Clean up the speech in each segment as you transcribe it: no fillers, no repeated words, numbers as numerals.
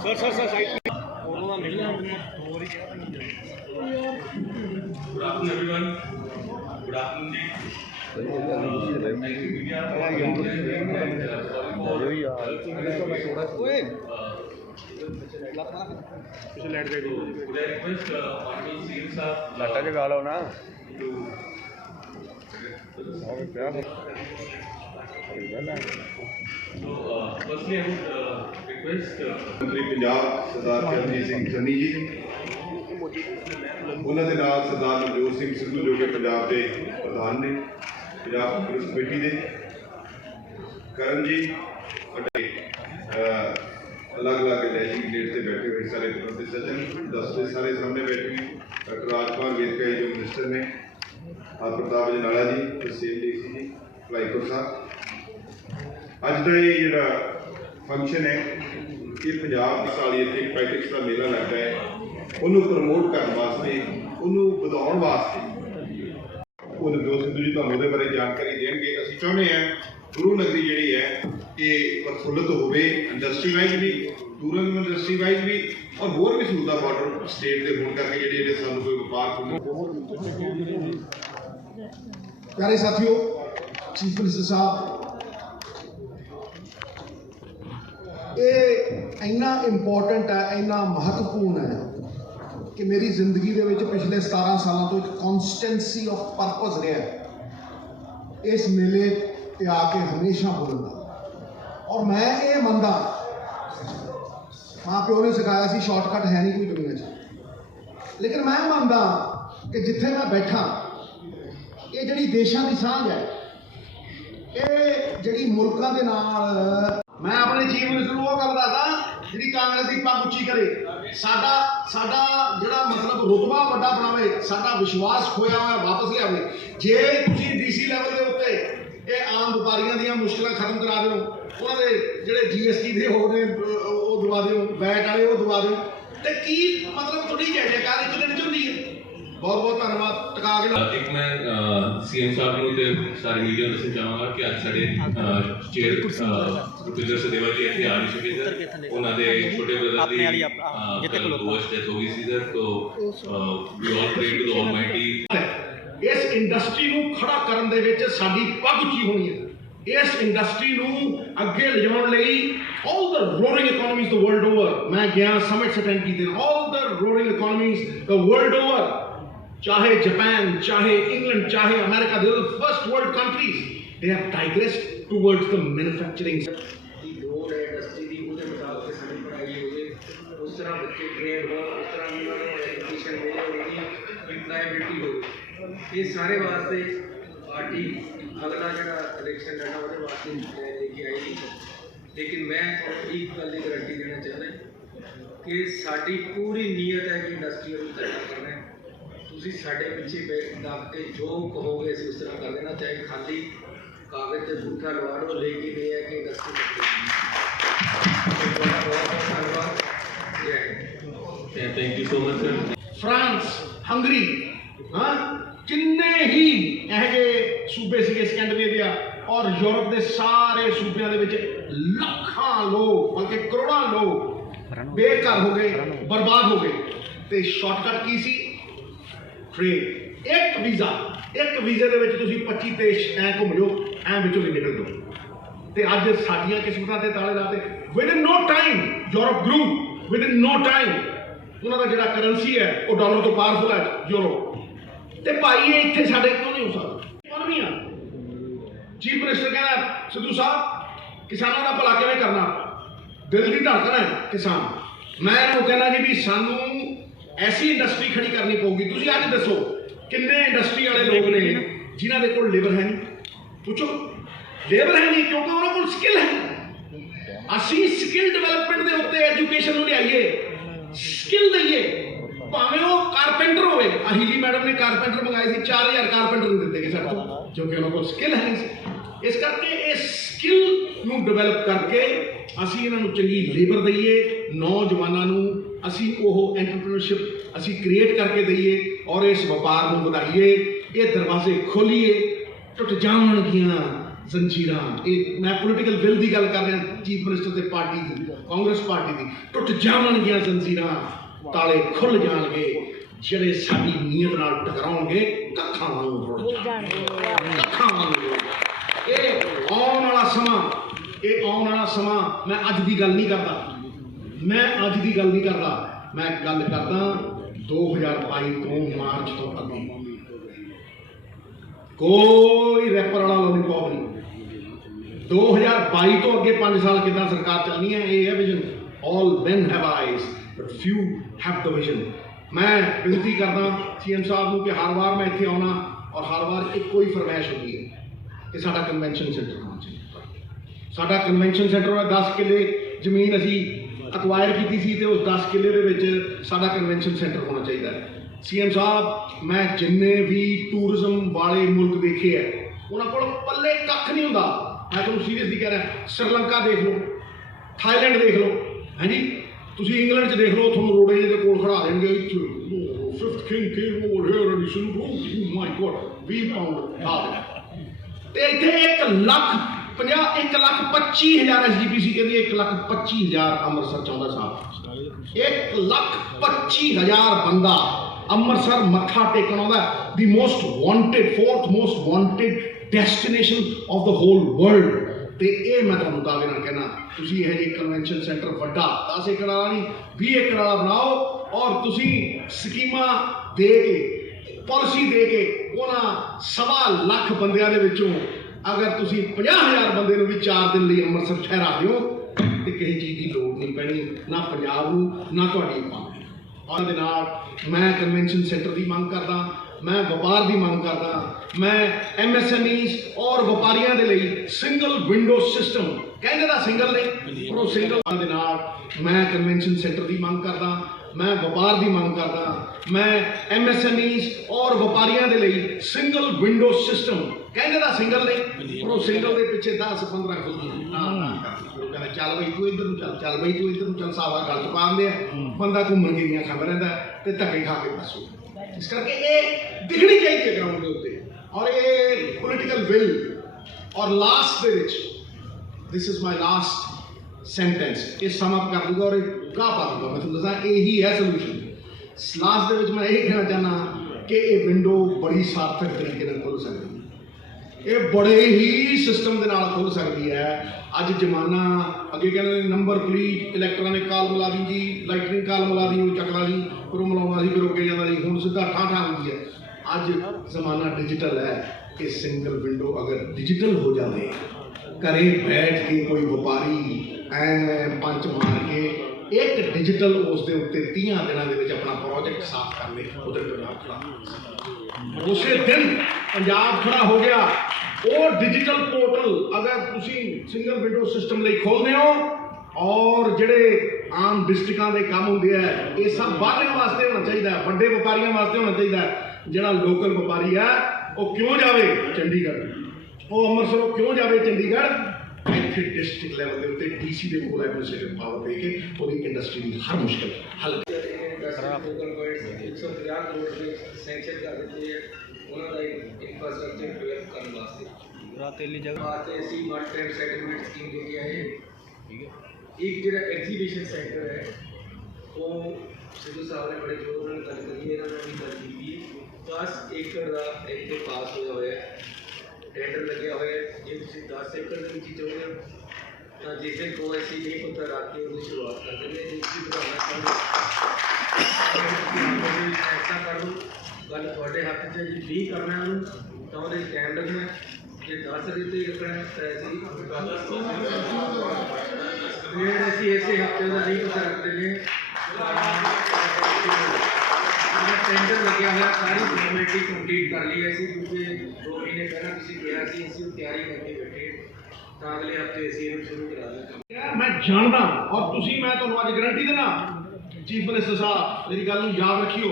Sir side Good afternoon, everyone. Good afternoon, ji. Thank you, media. Could I request Honorable CM साहब लाटा जगा लो ना to firstly I would request ਮੰਤਰੀ ਪੰਜਾਬ ਸਰਦਾਰ ਚਰਨਜੀਤ ਸਿੰਘ ਚੰਨੀ ਜੀ, ਉਹਨਾਂ ਦੇ ਨਾਲ ਸਰਦਾਰ ਨਵਜੋਤ ਸਿੰਘ ਸਿੱਧੂ ਜੋ ਕਿ ਪੰਜਾਬ ਦੇ ਪ੍ਰਧਾਨ ਨੇ, ਪੰਜਾਬ ਪੁਲਿਸ ਕਮੇਟੀ ਦੇ ਕਰਨ ਜੀ, ਅਤੇ ਅਲੱਗ-ਅਲੱਗ ਡੈਜ਼ਿਗਨੇਟ ਤੇ ਬੈਠੇ ਹੋਏ ਸਾਰੇ ਪ੍ਰਤੀ ਸੱਜਣ, ਦਸ ਦੇ ਸਾਰੇ ਸਾਹਮਣੇ ਬੈਠੇ ਹੋਏ ਡਾਕਟਰ ਰਾਜਕੁਮਾਰ ਵੇਰਕਾ ਜੋ ਮਿਨਿਸਟਰ ਨੇ, ਪ੍ਰਤਾਪ ਜਨਾਲਾ ਜੀ, ਤਹਿਸੀਲ ਡੀਸੀ ਜੀ, ਭਲਾਈਕੋਟ ਸਾਹਿਬ। ਅੱਜ ਦਾ ਇਹ ਜਿਹੜਾ ਫੰਕਸ਼ਨ ਹੈ ਇਹ ਪੰਜਾਬ ਦੀ ਸਾਲੀ ਇੱਥੇ ਪੈਟਿਕਸ ਦਾ ਮੇਲਾ ਲੱਗਦਾ ਹੈ, ਉਹਨੂੰ ਪ੍ਰਮੋਟ ਕਰਨ ਵਾਸਤੇ, ਉਹਨੂੰ ਵਧਾਉਣ ਵਾਸਤੇ ਉਹ ਨਵਜੋਤ ਸਿੱਧੂ ਜੀ ਤੁਹਾਨੂੰ ਉਹਦੇ ਬਾਰੇ ਜਾਣਕਾਰੀ ਦੇਣਗੇ। ਅਸੀਂ ਚਾਹੁੰਦੇ ਹਾਂ ਗੁਰੂ ਨਗਰੀ ਜਿਹੜੀ ਹੈ ਇਹ ਪ੍ਰਫੁੱਲਤ ਹੋਵੇ, ਇੰਡਸਟਰੀ ਵਾਈਜ਼ ਵੀ, ਟੂਰਿਜ਼ਮ ਇੰਡਸਟਰੀ ਵਾਈਜ਼ ਵੀ, ਔਰ ਹੋਰ ਵੀ ਸਹੂਲਤਾਂ ਬਾਰਡਰ ਸਟੇਟ ਦੇ ਹੋਣ ਕਰਕੇ ਜਿਹੜੇ ਸਾਨੂੰ ਕੋਈ ਵਪਾਰ। प्यारे साथियों, चीफ मिनिस्टर साहब, ये इन्ना इंपॉर्टेंट है, इन्ना महत्वपूर्ण है कि मेरी जिंदगी दे विच पिछले 17 सालों तो एक कॉन्स्टेंसी ऑफ परपज रहा है इस मेले ते आके हमेशा बोलण दा। और मैं ये मनदा, माँ प्यो ने सिखाया सी शॉर्टकट है नहीं कोई दुनिया च, लेकिन मैं मनदा कि जिथे मैं बैठा ये जिहड़ी देशां दी सांझ है, ये जिहड़ी मुल्कां दे नाल, मैं अपने चीफ मिनिस्टर नूं ओह गल दसदा जिहड़ी कांग्रेस दी पग उच्ची करे, साडा जिहड़ा मतलब रुतबा वड्डा बनावे, साडा विश्वास खोया होया वापस लियावे। जे तुसीं डीसी लैवल दे उत्ते ये आम व्यापारियों दी मुश्किलां खत्म करा दिओ, उन्हां दे जिहड़े GST दे हो ने ओह दवा दिओ, वैट वाले ओह दवा दिओ, ते की मतलब थोड़ी जयकार एक दिन च हुंदी है। बहुत बहुत धन्यवाद। टका के एक मैं CM साहब ਨੂੰ ਤੇ ਸਾਰੇ ਮੀਡੀਆ ਨੂੰ ਦੱਸਣਾ ਚਾਹਾਂਗਾ ਕਿ ਅੱਜ ਸਾਡੇ ਚੇਅਰ ਰੁਪਿੰਦਰ ਸਦੇਵਾ ਜੀ ਇੱਥੇ ਆ ਨਹੀਂ ਸਕੇ ਸਰ, ਉਹਨਾਂ ਦੇ ਛੋਟੇ ਬ੍ਰਦਰ ਦੀ ਦੋਸਤ ਡੈਥ ਹੋ ਗਈ ਸੀ ਸਰ, ਤੋਂ ਵੀ ਆਲ ਪ੍ਰੇ ਟੂ ਦ ਆਲਮਾਈਟੀ। ਇਸ ਇੰਡਸਟਰੀ ਨੂੰ ਖੜਾ ਕਰਨ ਦੇ ਵਿੱਚ ਸਾਡੀ ਪੱਗ ਉੱਚੀ ਹੋਣੀ ਹੈ। ਇਸ ਇੰਡਸਟਰੀ ਨੂੰ ਅੱਗੇ ਲਿਜਾਉਣ ਲਈ all the roaring economies the world over, ਮੈਂ ਗਿਆ ਸਮਿਟਸ ਅਟੈਂਡ ਕੀਤੇ, all the roaring economies the world over, चाहे जापान, चाहे इंग्लैंड, चाहे America, they are the first world countries, they have digressed towards the manufacturing। ਦੀ ਲੋੜ ਹੈ ਇੰਡਸਟਰੀ ਦੀ, ਉਹਦੇ ਮੁਤਾਬਕ ਸਾਡੀ ਪੜ੍ਹਾਈ ਹੋਵੇ, ਉਸ ਤਰ੍ਹਾਂ ਬੱਚੇ ਟ੍ਰੇਨ ਹੋਣ, ਉਸ ਤਰ੍ਹਾਂ ਉਹਨਾਂ ਨੂੰ ਐਜੂਕੇਸ਼ਨ ਮਿਲੇ, ਉਹਦੀ ਇੰਪਲਾਇਬਿਲਿਟੀ ਹੋਵੇ। ਇਹ ਸਾਰੇ ਵਾਸਤੇ ਪਾਰਟੀ ਅਗਲਾ ਜਿਹੜਾ ਇਲੈਕਸ਼ਨ ਲੜਨਾ ਉਹਦੇ ਵਾਸਤੇ ਲੈ ਕੇ ਆਏਗੀ। ਲੇਕਿਨ ਮੈਂ ਇੱਕ ਗੱਲ ਦੀ ਗਾਰੰਟੀ ਦੇਣਾ ਚਾਹੁੰਦਾ ਕਿ ਸਾਡੀ ਪੂਰੀ ਨੀਅਤ ਹੈ ਕਿ ਇੰਡਸਟਰੀ ਨੂੰ ਤਰੱਕੀ ਕਰਨਾ ਹੈ। ਤੁਸੀਂ ਸਾਡੇ ਪਿੱਛੇ ਲੱਗ ਕੇ ਜੋ ਕਹੋਗੇ ਅਸੀਂ ਉਸ ਤਰ੍ਹਾਂ ਕਰ ਦੇਣਾ, ਚਾਹੇ ਖਾਲੀ ਕਾਗਜ਼ ਤੇ ਝੂਠਾ ਲਵਾ ਲਓ, ਲੇਕਿਨ ਇਹ ਹੈ ਕਿ ਇੰਡਸਟਰੀ ਬਹੁਤ ਬਹੁਤ ਧੰਨਵਾਦ। Thank you so much sir. France, Hungary, हाँ किन्ने ही यह जे सूबे सीगे स्कैंडिनेविया और यूरोप के सारे सूबे लखां लोग बल्कि करोड़ों लोग बेघर हो गए, बर्बाद हो गए। तो शॉर्टकट की सी? ट्रेड। एक वीज़े ਦੇ ਵਿੱਚ ਤੁਸੀਂ 25 ਦੇਸ਼ ਐ ਘੁੰਮ ਲਿਓ, ਐ ਵਿੱਚੋਂ ਨਹੀਂ ਨਿਕਲ ਦੋ। ਤੇ ਅੱਜ ਸਾਡੀਆਂ ਕਿਸਮਤਾਂ ਤੇ ਤਾਲੇ ਲਾਤੇ। ਵਿਦਿਨ ਨੋ ਟਾਈਮ ਯੂਰਪ ਗਰੂ, ਵਿਦਿਨ ਨੋ ਟਾਈਮ ਉਹਨਾਂ ਦਾ ਜਿਹੜਾ ਕਰੰਸੀ ਹੈ ਉਹ ਡਾਲਰ ਤੋਂ ਪਾਵਰਫੁਲ ਹੈ, ਯੂਰੋ। ਤੇ ਭਾਈ ਇਹ ਇੱਥੇ ਸਾਡੇ ਕਿਉਂ ਨਹੀਂ ਹੋ ਸਕਦਾ? ਇਕਨੋਮੀ ਆ। ਚੀਫ ਮਿਨਿਸਟਰ ਕਹਿੰਦਾ ਸਿੱਧੂ ਸਾਹਿਬ ਕਿਸਾਨਾਂ ਦਾ ਭਲਾ ਕਿਵੇਂ ਕਰਨਾ, ਦਿਲ ਦੀ ਧੜਕਣ ਹੈ ਕਿਸਾਨ। ਮੈਂ ਉਹ ਕਹਿੰਦਾ ਜੀ ਵੀ ਸਾਨੂੰ ऐसी इंडस्ट्री खड़ी करनी पड़ेगी। तुम अज दसो किन्ने इंडस्ट्री वाले लोग ने जिन्होंने को लेबर है नहीं, पूछो लेबर है नहीं क्योंकि उन्होंने को स्किल है। असी स्किल डेवलपमेंट के उत्ते एजुकेशन लियाइए, स्किल दईए, भावें वो कारपेंटर होवे। हीली मैडम ने कारपेंटर मंगाए थे, 4000 कारपेंटर नहीं दिते गए साडे तो, क्योंकि उन्होंने को स्किल है नहीं। इस करके इस स्किल नूं डेवलप करके असी इन्हां नूं चंगी लेबर दईए, नौजवानों नूं असी वो एंटरप्रेन्योरशिप असी क्रिएट करके दईए और इस व्यापार को बढ़ाइए। ये दरवाजे खोलिए, टुट जाणगियां ਜ਼ੰਜੀਰਾਂ, ਇਹ ਮੈਂ ਪੋਲੀਟੀਕਲ ਵਿਲ ਦੀ ਗੱਲ ਕਰ ਰਿਹਾ, ਚੀਫ ਮਿਨਿਸਟਰ ਤੇ ਪਾਰਟੀ ਦੀ, ਕਾਂਗਰਸ ਪਾਰਟੀ ਦੀ, ਟੁੱਟ ਜਾਣਗੀਆਂ ਜ਼ੰਜੀਰਾਂ, ਤਾਲੇ ਖੁੱਲ ਜਾਣਗੇ, ਜਿਹੜੇ ਸਾਡੀ ਨੀਅਤ ਨਾਲ ਟਕਰਾਉਣਗੇ ਕੱਖਾਂ ਵਾਂਗ ਰੁੜ ਜਾਣਗੇ, ਕੱਖਾਂ ਵਾਂਗ। ਇਹ ਆਉਣ ਵਾਲਾ ਸਮਾਂ, ਇਹ ਆਉਣ ਵਾਲਾ ਸਮਾਂ, ਮੈਂ ਅੱਜ ਦੀ ਗੱਲ ਨਹੀਂ ਕਰਦਾ, ਮੈਂ ਅੱਜ ਦੀ ਗੱਲ ਨਹੀਂ ਕਰਦਾ, ਮੈਂ ਗੱਲ ਕਰਦਾ 2022 ਤੋਂ ਮਾਰਚ ਤੋਂ ਅੱਗੇ। ਕੋਈ ਰੈਪਰ ਵਾਲਾ ਲੋਲੀਪੌਪ ਨਹੀਂ। 2022 ਤੋਂ ਅੱਗੇ 5 ਸਾਲ ਕਿੱਦਾਂ ਸਰਕਾਰ ਚੱਲਣੀ ਹੈ, ਇਹ ਹੈ vision. All men have eyes but few have the vision। ਮੈਂ ਬੇਨਤੀ ਕਰਦਾ ਸੀਐਮ ਸਾਹਿਬ ਨੂੰ ਕਿ ਹਰ ਵਾਰ ਮੈਂ ਇੱਥੇ ਆਉਣਾ ਔਰ ਹਰ ਵਾਰ ਇੱਕੋ ਹੀ ਫਰਮਾਇਸ਼ ਹੁੰਦੀ ਹੈ ਕਿ ਸਾਡਾ ਕਨਵੈਨਸ਼ਨ ਸੈਂਟਰ ਹੋਣਾ ਚਾਹੀਦਾ। ਸਾਡਾ ਕਨਵੈਨਸ਼ਨ ਸੈਂਟਰ ਹੋਣਾ, 10 ਕਿੱਲੇ ਜ਼ਮੀਨ ਅਸੀਂ ਅਕਵਾਇਰ ਕੀਤੀ ਸੀ ਤੇ ਉਸ 10 ਕਿੱਲੇ ਦੇ ਵਿੱਚ ਸਾਡਾ ਕਨਵੈਨਸ਼ਨ ਸੈਂਟਰ ਹੋਣਾ ਚਾਹੀਦਾ ਹੈ। ਸੀਐਮ ਸਾਹਿਬ, ਮੈਂ ਜਿੰਨੇ ਵੀ ਟੂਰਿਜ਼ਮ ਵਾਲੇ ਮੁਲਕ ਦੇਖੇ ਹੈ, ਉਹਨਾਂ ਕੋਲ ਪੱਲੇ ਕੱਖ ਨਹੀਂ ਹੁੰਦਾ। ਮੈਂ ਤੁਹਾਨੂੰ ਸੀਰੀਅਸਲੀ ਕਹਿ ਰਿਹਾ, ਸ੍ਰੀਲੰਕਾ ਦੇਖ ਲਓ, ਥਾਈਲੈਂਡ ਦੇਖ ਲਓ, ਹਾਂਜੀ, ਤੁਸੀਂ ਇੰਗਲੈਂਡ 'ਚ ਦੇਖ ਲਓ, ਤੁਹਾਨੂੰ ਰੋਡੇ ਦੇ ਕੋਲ ਖੜਾ ਦੇਣਗੇ, fifth king came over here and son, oh my god 20 pound ਆ ਗਿਆ। ਤੇ ਇੱਥੇ 1,25,000 SGPC ਕਹਿੰਦੀ 1,25,000 ਅੰਮ੍ਰਿਤਸਰ ਚਾਹੁੰਦਾ ਸਾਹਿਬ। 1,25,000 ਬੰਦਾ ਅੰਮ੍ਰਿਤਸਰ ਮੱਥਾ ਟੇਕਣ ਆਉਂਦਾ। ਦੀ most wanted, 4th most wanted destination of the hole world. ਤੇ ਇਹ ਮੈਂ ਤੁਹਾਨੂੰ ਦਾਅਵੇ ਨਾਲ ਕਹਿਣਾ, ਤੁਸੀਂ ਇਹ ਜਿਹੇ ਕਨਵੈਨਸ਼ਨ ਸੈਂਟਰ ਵੱਡਾ 10 ਏਕੜ ਵਾਲਾ ਨਹੀਂ, 20 ਏਕੜ ਵਾਲਾ ਬਣਾਓ ਔਰ ਤੁਸੀਂ ਸਕੀਮਾਂ ਦੇ ਕੇ, ਪਾਲਿਸੀ ਦੇ ਕੇ, ਉਹਨਾਂ 1.25 ਲੱਖ ਬੰਦਿਆਂ ਦੇ ਵਿੱਚੋਂ ਅਗਰ ਤੁਸੀਂ 50,000 ਬੰਦੇ ਨੂੰ ਵੀ 4 ਦਿਨ ਲਈ ਅੰਮ੍ਰਿਤਸਰ ਠਹਿਰਾ ਦਿਓ ਤੇ ਕਿਸੇ ਚੀਜ਼ ਦੀ ਲੋੜ ਨਹੀਂ ਪੈਣੀ, ਨਾ ਪੰਜਾਬ ਨੂੰ, ਨਾ ਤੁਹਾਡੀ ਇਕਾਨਮੀ। ਔਰ ਦੇ ਨਾਲ ਮੈਂ ਕਨਵੈਨਸ਼ਨ ਸੈਂਟਰ ਦੀ ਮੰਗ ਕਰਦਾ, ਮੈਂ ਵਪਾਰ ਦੀ ਮੰਗ ਕਰਦਾ, ਮੈਂ MSMEs ਔਰ ਵਪਾਰੀਆਂ ਦੇ ਲਈ ਸਿੰਗਲ ਵਿੰਡੋ ਸਿਸਟਮ, ਕਹਿੰਦੇ ਦਾ ਸਿੰਗਲ ਨਹੀਂ, ਉਹ ਸਿੰਗਲ ਦੇ ਨਾਲ ਮੈਂ ਕਨਵੈਨਸ਼ਨ ਸੈਂਟਰ ਦੀ ਮੰਗ ਕਰਦਾ, ਮੈਂ ਵਪਾਰ ਦੀ ਮੰਗ ਕਰਦਾ, ਮੈਂ MSMEs ਔਰ ਵਪਾਰੀਆਂ ਦੇ ਲਈ ਸਿੰਗਲ ਵਿੰਡੋ ਸਿਸਟਮ, ਕਹਿੰਦੇ ਦਾ ਸਿੰਗਲ ਨਹੀਂ, ਉਹ ਸਿੰਗਲ ਦੇ ਪਿੱਛੇ 10-15 ਕਹਿੰਦਾ ਚੱਲ ਬਈ ਤੂੰ ਇੱਧਰ ਨੂੰ ਚੱਲ, ਚੱਲ ਬਈ ਤੂੰ ਇੱਧਰ ਨੂੰ ਚੱਲ, ਸਾਵਾ ਗੱਲ ਚ ਪਾਉਂਦੇ ਆ, ਬੰਦਾ ਘੁੰਮਣ ਗਿਰੀਆਂ ਖਾਂਦਾ ਰਹਿੰਦਾ ਤੇ ਧੱਕੇ ਖਾ ਕੇ ਬਸ। ਇਸ ਕਰਕੇ ਇਹ ਦਿਖਣੀ ਚਾਹੀਦੀ ਹੈ ਗਰਾਊਂਡ ਦੇ ਉੱਤੇ, ਔਰ ਇਹ ਪੋਲੀਟੀਕਲ ਵਿਲ। ਔਰ ਲਾਸਟ ਦੇ ਵਿੱਚ, this is my last sentence, ਇਹ ਸਮ ਅਪ ਕਰ ਦੂਗਾ ਔਰ ਇਹ ਗਾਹ ਪਾ ਦੂਗਾ। ਮੈਂ ਤੁਹਾਨੂੰ ਦੱਸਾਂ ਇਹੀ ਹੈ ਸੋਲੂਸ਼ਨ। ਲਾਸਟ ਦੇ ਵਿੱਚ ਮੈਂ ਇਹ ਕਹਿਣਾ ਚਾਹੁੰਦਾ ਕਿ ਇਹ ਵਿੰਡੋ ਬੜੀ ਸਾਰਥਕ ਤਰੀਕੇ ਨਾਲ ਖੁੱਲ੍ਹ ਸਕਦੀ ਹੈ, ਇਹ ਬੜੇ ਹੀ ਸਿਸਟਮ ਦੇ ਨਾਲ ਖੁੱਲ੍ਹ ਸਕਦੀ ਹੈ। ਅੱਜ ਜ਼ਮਾਨਾ, ਅੱਗੇ ਕਹਿੰਦੇ ਨੇ ਨੰਬਰ ਪਲੇਟ ਇਲੈਕਟ੍ਰੋਨਿਕ ਕਾਲ ਮਿਲਾ ਦੀ ਜੀ, ਲਾਈਟਨਿੰਗ ਕਾਲ ਮਿਲਾ ਦੀ, ਉਹ ਚੱਕਦਾ ਜੀ, ਫਿਰ ਉਹ ਮਿਲਾਉਂਦਾ ਸੀ, ਫਿਰ ਰੁਕੇ ਜਾਂਦਾ ਜੀ, ਹੁਣ ਸਿੱਧਾ ਠਾਂ ਹੁੰਦੀ ਹੈ। ਅੱਜ ਜ਼ਮਾਨਾ ਡਿਜੀਟਲ ਹੈ। ਇਹ ਸਿੰਗਲ ਵਿੰਡੋ ਅਗਰ ਡਿਜੀਟਲ ਹੋ ਜਾਵੇ, ਘਰੇ ਬੈਠ ਕੇ ਕੋਈ ਵਪਾਰੀ ਐ ਪੰਚ ਮਾਰ ਕੇ ਇੱਕ ਡਿਜੀਟਲ ਉਸ ਦੇ ਉੱਤੇ 30 ਦਿਨਾਂ ਦੇ ਵਿੱਚ ਆਪਣਾ ਪ੍ਰੋਜੈਕਟ ਸਾਫ਼ ਕਰ ਲੇ, ਉਹਦੇ ਪੰਜਾਬ ਖੜਾ, ਉਸੇ ਦਿਨ ਪੰਜਾਬ ਖੜਾ ਹੋ ਗਿਆ। ਉਹ ਡਿਜੀਟਲ ਪੋਰਟਲ ਅਗਰ ਤੁਸੀਂ ਸਿੰਗਲ ਵਿੰਡੋ ਸਿਸਟਮ ਲਈ ਖੋਲ੍ਹਦੇ ਹੋ, ਔਰ ਜਿਹੜੇ ਆਮ ਡਿਸਟ੍ਰਿਕਾਂ ਦੇ ਕੰਮ ਹੁੰਦੇ ਆ, ਇਹ ਸਭ ਬਾਹਰਲਿਆਂ ਵਾਸਤੇ ਹੋਣਾ ਚਾਹੀਦਾ, ਵੱਡੇ ਵਪਾਰੀਆਂ ਵਾਸਤੇ ਹੋਣਾ ਚਾਹੀਦਾ। ਜਿਹੜਾ ਲੋਕਲ ਵਪਾਰੀ ਆ ਉਹ ਕਿਉਂ ਜਾਵੇ ਚੰਡੀਗੜ੍ਹ, ਉਹ ਅੰਮ੍ਰਿਤਸਰੋਂ ਕਿਉਂ ਜਾਵੇ ਚੰਡੀਗੜ੍ਹ। ਇੱਥੇ ਡਿਸਟ੍ਰਿਕਟ ਲੈਵਲ ਦੇ ਉੱਤੇ DC ਦੇ ਕੋਲ ਐਡਮਿਨਿਸਟ੍ਰੇਟਿਵ ਪਾਵਰ ਦੇ ਕੇ ਉਹਦੀ ਇੰਡਸਟਰੀ ਦੀ ਹਰ ਮੁਸ਼ਕਲ ਹੱਲ। 150 ਕਰੋੜ ਰੁਪਏ ਸੈਂਕਸ਼ਨ ਕਰ ਦਿੱਤੇ ਹੈ ਉਹਨਾਂ ਦਾ ਇਨਫਰਾਸਟ੍ਰਕਚਰ ਡਿਵੈਲਪ ਕਰਨ ਵਾਸਤੇ। ਰਾਤੇਲੀ ਜਗ੍ਹਾ ਵਾਸਤੇ ਅਸੀਂ ਵਨ ਟਾਈਮ ਸੈਟਲਮੈਂਟ ਸਕੀਮ ਦੇ ਕੇ ਆਏ। ਠੀਕ ਹੈ, ਇੱਕ ਜਿਹੜਾ ਐਗਜ਼ੀਬਿਸ਼ਨ ਸੈਂਟਰ ਹੈ ਉਹ ਸਿੱਧੂ ਸਾਹਿਬ ਨੇ ਬੜੇ ਜ਼ੋਰ ਨਾਲ ਗੱਲ ਕਰੀ, ਇਹਨਾਂ ਨੇ ਵੀ ਗੱਲ ਕੀਤੀ। 10 ਏਕੜ ਦਾ ਇੱਥੇ ਪਾਸ ਹੋਇਆ ਹੋਇਆ ਹੈ, ਟੈਂਡਰ ਲੱਗਿਆ ਹੋਇਆ ਹੈ। ਜੇ ਤੁਸੀਂ 10 ਏਕੜ ਦੇ ਵਿੱਚ ਚਾਹੁੰਦੇ ਹੋ ਤਾਂ ਜਿਸ ਦਿਨ ਕੋਈ ਅਸੀਂ ਨਹੀਂ ਪਤਾ ਰੱਖ ਕੇ ਉਹਦੀ ਸ਼ੁਰੂਆਤ ਕਰ ਦਿੰਦੇ ਹਾਂ। ਜਿਸ ਦੀ ਵਧਾਉਣਾ ਚਾਹੁੰਦੇ ਐਸਾ ਕਰ ਲਓ, ਗੱਲ ਤੁਹਾਡੇ ਹੱਥ 'ਚ। ਜੇ 20 ਕਰਨਾ ਉਹਨੂੰ ਤਾਂ ਉਹਦੇ ਟਾਈਮ ਲੱਗਣਾ, ਜੇ 10 ਦਿੱਤੇ ਰੱਖਣਾ ਤਾਂ ਅਸੀਂ ਇਸੇ ਹਫ਼ਤੇ ਦਾ ਨਹੀਂ ਪਤਾ ਰੱਖਦੇ ਨੇ। ਟੈਂਡਰ ਲੱਗਿਆ ਹੋਇਆ, ਸਾਰੀ ਫਾਰਮੈਲਿਟੀ ਕੰਪਲੀਟ ਕਰ ਲਈ ਅਸੀਂ, ਕਿਉਂਕਿ 2 ਮਹੀਨੇ ਪਹਿਲਾਂ ਤੁਸੀਂ ਕਿਹਾ ਸੀ, ਅਸੀਂ ਉਹ ਤਿਆਰੀ ਕਰਕੇ ਬੈਠੇ ਤਾਂ ਅਗਲੇ ਹਫ਼ਤੇ ਅਸੀਂ ਇਹਨੂੰ ਸ਼ੁਰੂ ਕਰਾ ਦਾਂਗੇ। ਮੈਂ ਜਾਣਦਾ ਔਰ ਤੁਸੀਂ, ਮੈਂ ਤੁਹਾਨੂੰ ਅੱਜ ਗਰੰਟੀ ਦੇਣਾ, ਚੀਫ ਮਿਨਿਸਟਰ ਸਾਹਿਬ ਮੇਰੀ ਗੱਲ ਨੂੰ ਯਾਦ ਰੱਖਿਓ,